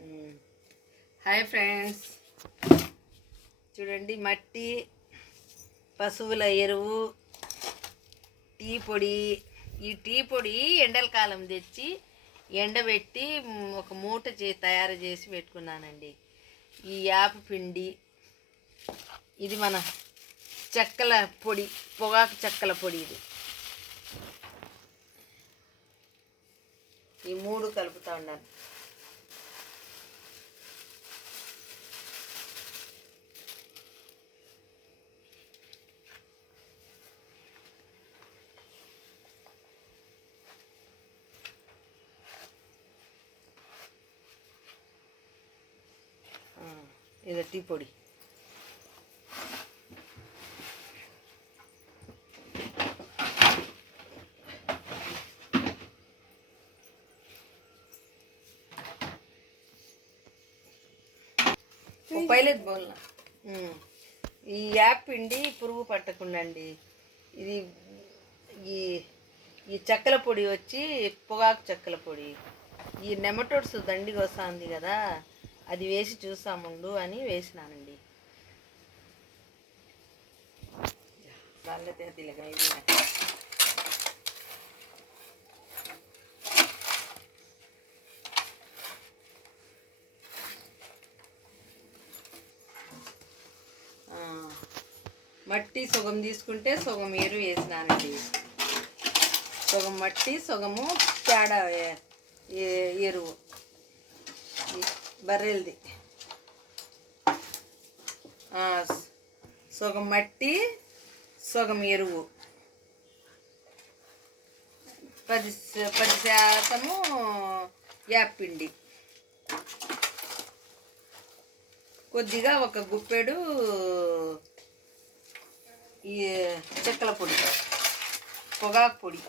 Hi friends, చూడండి మట్టి, పశువుల ఎరువు, టీ పొడి. ఈ టీ పొడి ఎండల కాలం తెచ్చి ఎండబెట్టి ఒక మూట తయారు చేసి పెట్టుకున్నానండి. ఈ యాప పిండి, ఇది మన చెక్కల పొడి, పొగాకు చెక్కల పొడి. ఈ మూడు కలుపుతూ ఉండాలి. ఇది టీ పొడి. Pilot bowl. ఈ యాప్ పిండి పురుగు పట్టకుండా అండి. ఇది ఈ ఈ చెక్కల పొడి వచ్చి పొగాకు చెక్కల పొడి. ఈ నెమటోడ్స్ దండిగా వస్తుంది కదా, అది వేసి చూసాముండు అని వేసినానండి. మట్టి సగం తీసుకుంటే సగం ఎరువు వేసినానండి. సగం మట్టి, సగము పేడ ఎరువు బర్రెలది. సగం మట్టి, సగం ఎరువు, 10% యాపిండి, కొద్దిగా ఒక గుప్పెడు ఈ చెక్కల పొడి, పొగాకు పొడి.